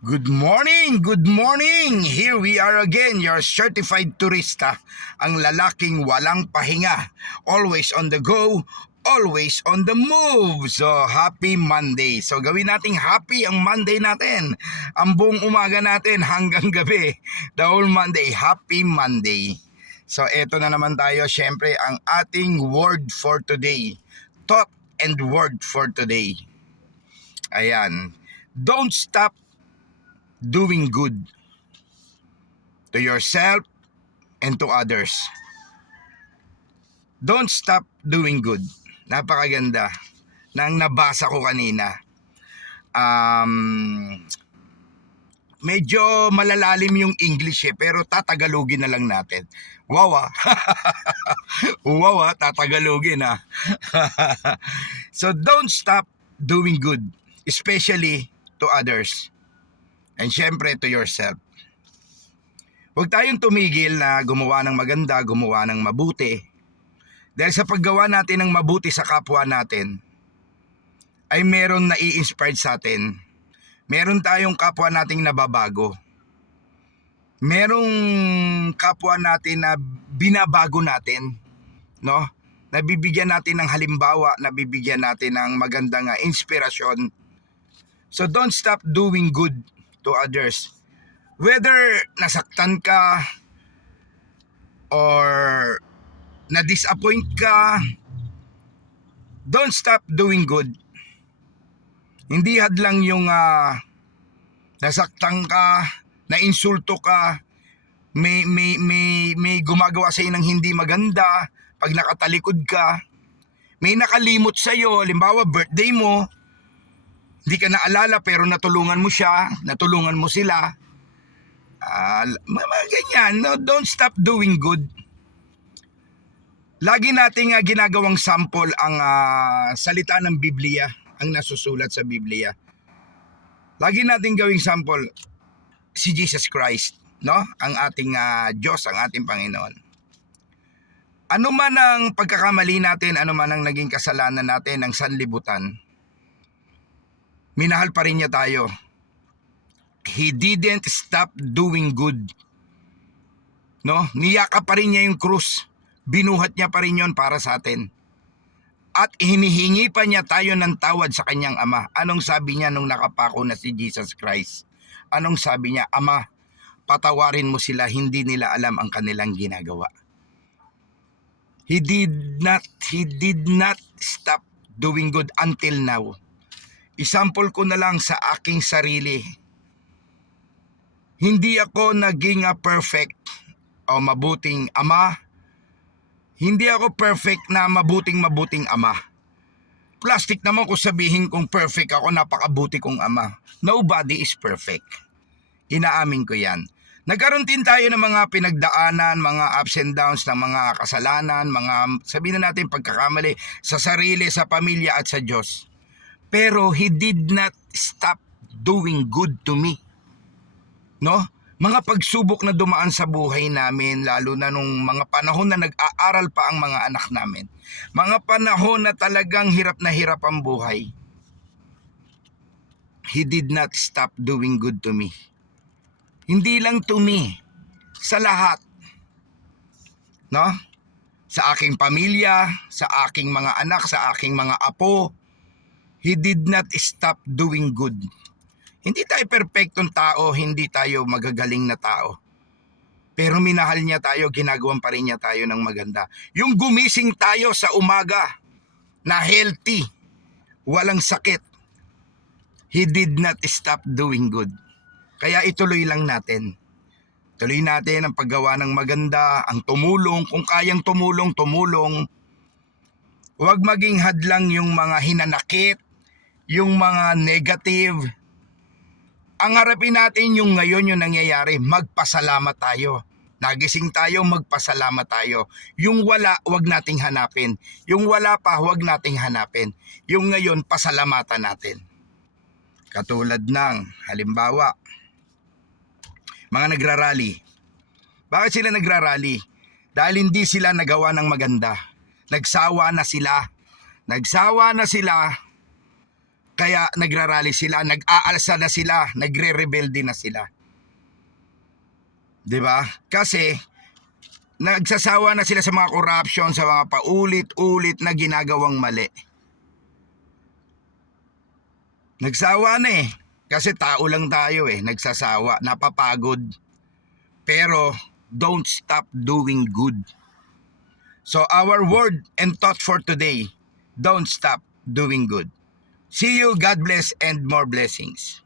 Good morning! Good morning! Here we are again, your certified turista, ang lalaking walang pahinga, always on the go, always on the move. So, happy Monday. So, gawin nating happy ang Monday natin. Ang buong umaga natin hanggang gabi. The whole Monday, happy Monday. So, eto na naman tayo, syempre, ang ating word for today. Thought and word for today. Ayan. Don't stop doing good to yourself and to others. Don't stop doing good. Napakaganda nang nabasa ko kanina. Medyo malalalim yung English pero tatagalogin na lang natin. Wow wow tatagalogin So don't stop doing good, especially to others. And syempre to yourself. Huwag tayong tumigil na gumawa ng maganda, gumawa ng mabuti. Dahil sa paggawa natin ng mabuti sa kapwa natin, ay meron na i-inspired sa atin. Meron tayong kapwa nating nababago. Merong kapwa natin na binabago natin, no? Nabibigyan natin ng halimbawa, nabibigyan natin ng magandang inspirasyon. So don't stop doing good to others. Whether nasaktan ka or na-disappoint ka, don't stop doing good. Hindi hadlang yung nasaktan ka, na-insulto ka, may gumagawa sa iyo ng hindi maganda, pag nakatalikod ka, may nakalimot sa iyo, halimbawa birthday mo, hindi ka naalala pero natulungan mo siya, natulungan mo sila. Mga ganyan, no? Don't stop doing good. Lagi nating ginagawang sample ang salita ng Biblia, ang nasusulat sa Biblia. Lagi nating gawing sample si Jesus Christ, no? Ang ating Diyos, ang ating Panginoon. Ano man ang pagkakamali natin, ano man ang naging kasalanan natin ng sanlibutan, minahal pa rin niya tayo. He didn't stop doing good. No? Niyaka pa rin niya yung krus. Binuhat niya pa rin yon para sa atin. At hinihingi pa niya tayo ng tawad sa kanyang Ama. Anong sabi niya nung nakapako na si Jesus Christ? Anong sabi niya? Ama, patawarin mo sila, hindi nila alam ang kanilang ginagawa. He did not stop doing good until now. Isample ko na lang sa aking sarili. Hindi ako naging perfect o mabuting ama. Hindi ako perfect na mabuting ama. Plastic naman kung sabihin kong perfect ako, napakabuti kong ama. Nobody is perfect. Inaamin ko yan. Nagkaroon din tayo ng mga pinagdaanan, mga ups and downs ng mga kasalanan, mga sabihin na natin pagkakamali sa sarili, sa pamilya at sa Diyos. Pero He did not stop doing good to me. No? Mga pagsubok na dumaan sa buhay namin, lalo na nung mga panahon na nag-aaral pa ang mga anak namin. Mga panahon na talagang hirap na hirap ang buhay. He did not stop doing good to me. Hindi lang to me, sa lahat. No? Sa aking pamilya, sa aking mga anak, sa aking mga apo, He did not stop doing good. Hindi tayo perpektong tao, hindi tayo magagaling na tao. Pero minahal niya tayo, ginagawan pa rin niya tayo ng maganda. Yung gumising tayo sa umaga na healthy, walang sakit, He did not stop doing good. Kaya ituloy lang natin. Tuloy natin ang paggawa ng maganda, ang tumulong, kung kayang tumulong, tumulong. Huwag maging hadlang yung mga hinanakit, yung mga negative. Ang harapin natin yung ngayon yung nangyayari, magpasalamat tayo. Nagising tayo, magpasalamat tayo. Yung wala, wag nating hanapin. Yung wala pa, wag nating hanapin. Yung ngayon, pasalamatan natin. Katulad ng, halimbawa, mga nagrarally. Bakit sila nagrarally? Dahil hindi sila nagawa ng maganda. Nagsawa na sila. Kaya nagrarally sila, nag-aalsa na sila, nagre-rebelde na sila. 'Di ba? Kasi nagsasawa na sila sa mga corruption, sa mga paulit-ulit na ginagawang mali. Nagsawa na eh. Kasi tao lang tayo eh, nagsasawa, napapagod. Pero don't stop doing good. So our word and thought for today, don't stop doing good. See you, God bless, and more blessings.